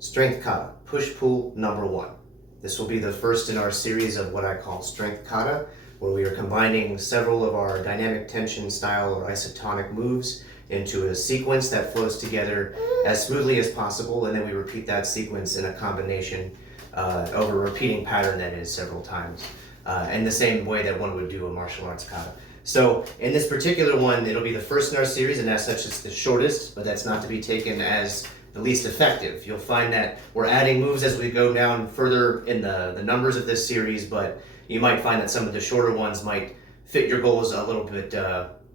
Strength Kata, push-pull number 1. This will be the first in our series of what I call Strength Kata, where we are combining several of our dynamic tension style or isotonic moves into a sequence that flows together as smoothly as possible, and then we repeat that sequence in a combination over a repeating pattern that is several times, in the same way that one would do a martial arts kata. So in this particular one, it'll be the first in our series, and as such it's the shortest, but that's not to be taken as the least effective. You'll find that we're adding moves as we go down further in the numbers of this series, but you might find that some of the shorter ones might fit your goals a little bit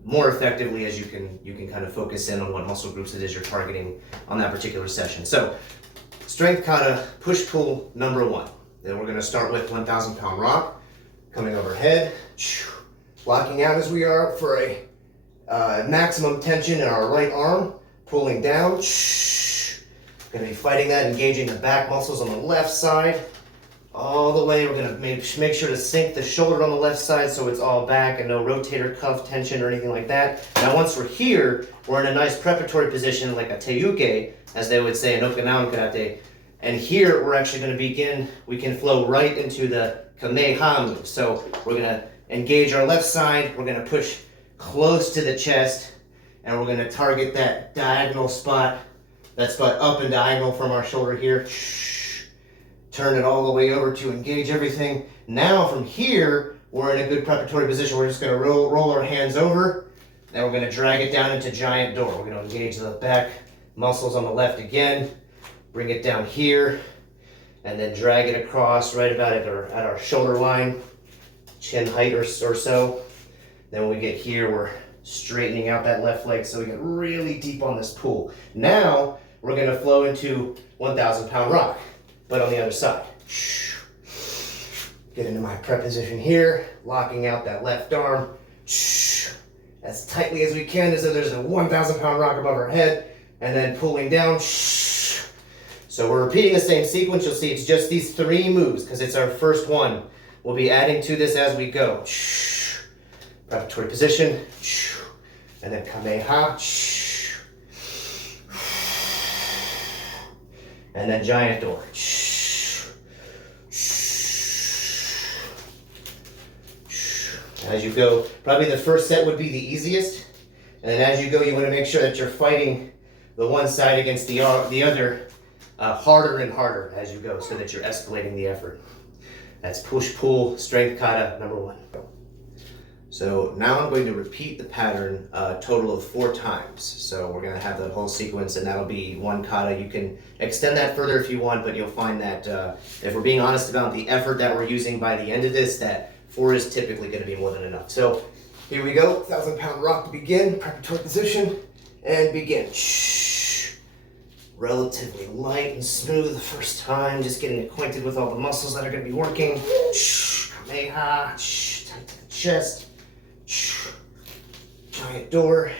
more effectively, as you can kind of focus in on what muscle groups it is you're targeting on that particular session. So Strength Kata push-pull number 1. Then we're going to start with 1,000 pound rock, coming overhead, locking out as we are for a maximum tension in our right arm, pulling down. Going to be fighting that, engaging the back muscles on the left side all the way. We're going to make sure to sink the shoulder on the left side so it's all back and no rotator cuff tension or anything like that. Now once we're here, we're in a nice preparatory position like a teuke, as they would say in Okinawan karate. And here we're actually going to begin, we can flow right into the kameha move. So we're going to engage our left side, we're going to push close to the chest, and we're going to target that diagonal spot, that spot up and diagonal from our shoulder here. Turn it all the way over to engage everything. Now from here, we're in a good preparatory position. We're just going to roll our hands over. Then we're going to drag it down into giant door. We're going to engage the back muscles on the left again. Bring it down here. And then drag it across right about at our shoulder line. Chin height or so. Then when we get here, we're straightening out that left leg so we get really deep on this pull. Now, we're going to flow into 1,000 pound rock, but on the other side. Get into my prep position here, locking out that left arm as tightly as we can, as though there's a 1,000 pound rock above our head, and then pulling down. So we're repeating the same sequence. You'll see it's just these 3 moves because it's our first one. We'll be adding to this as we go. Preparatory position, and then kameha. And then giant door. As you go, probably the first set would be the easiest. And then as you go, you want to make sure that you're fighting the one side against the other harder and harder as you go, so that you're escalating the effort. That's push-pull Strength Kata number 1. So now I'm going to repeat the pattern a total of 4 times. So we're going to have the whole sequence, and that'll be 1 kata. You can extend that further if you want, but you'll find that if we're being honest about the effort that we're using by the end of this, that 4 is typically going to be more than enough. So here we go, 1,000 pound rock to begin, preparatory position, and begin. Relatively light and smooth the first time, just getting acquainted with all the muscles that are going to be working. Kameha, tight to the chest. Giant door.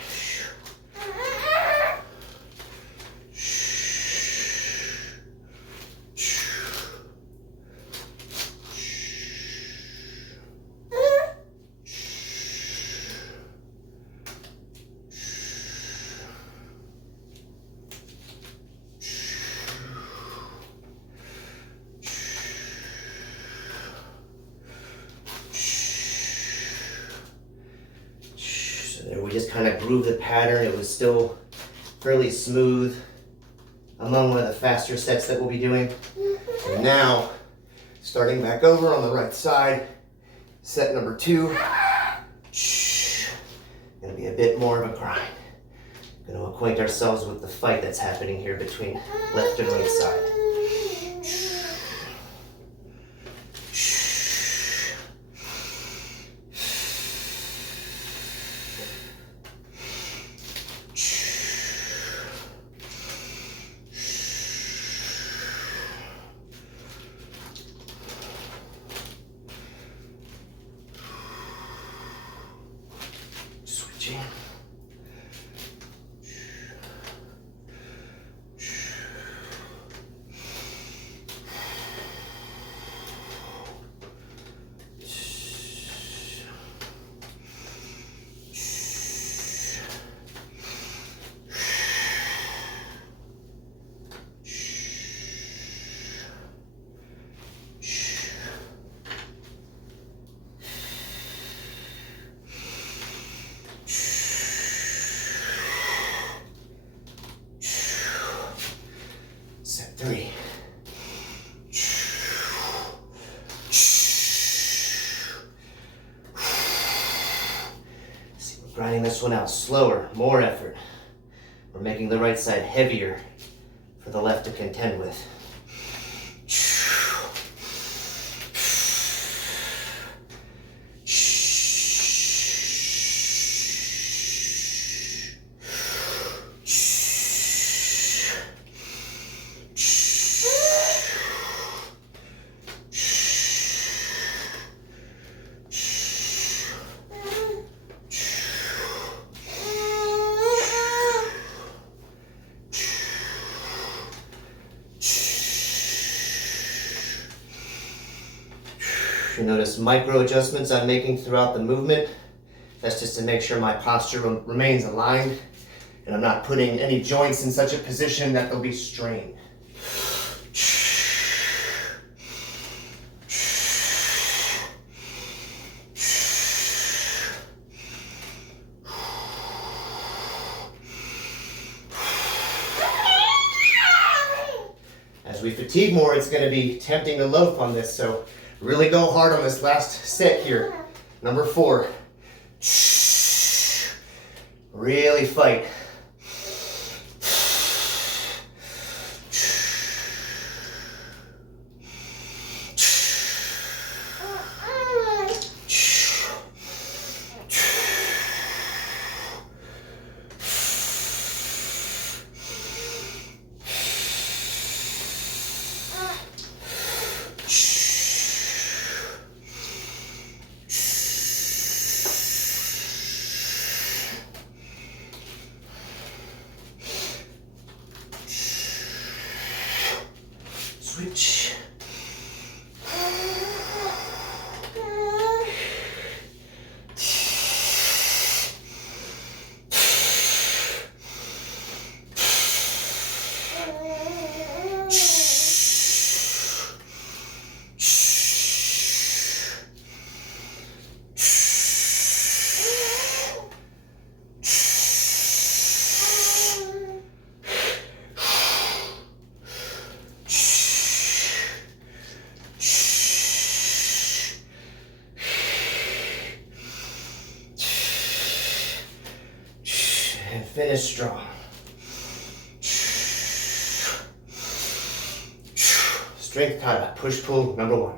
We just kind of groove the pattern. It was still fairly smooth among one of the faster sets that we'll be doing. And now, starting back over on the right side, set number 2. Gonna be a bit more of a grind. Gonna acquaint ourselves with the fight that's happening here between left and right side. Set 3. See, we're grinding this one out slower, more effort. We're making the right side heavier for the left to contend with. You notice micro adjustments I'm making throughout the movement. That's just to make sure my posture remains aligned and I'm not putting any joints in such a position that they'll be strained. As we fatigue more, it's going to be tempting to loaf on this, so really go hard on this last set here. Number 4. Really fight. Switch. And finish strong. Strength Kata, push-pull number 1.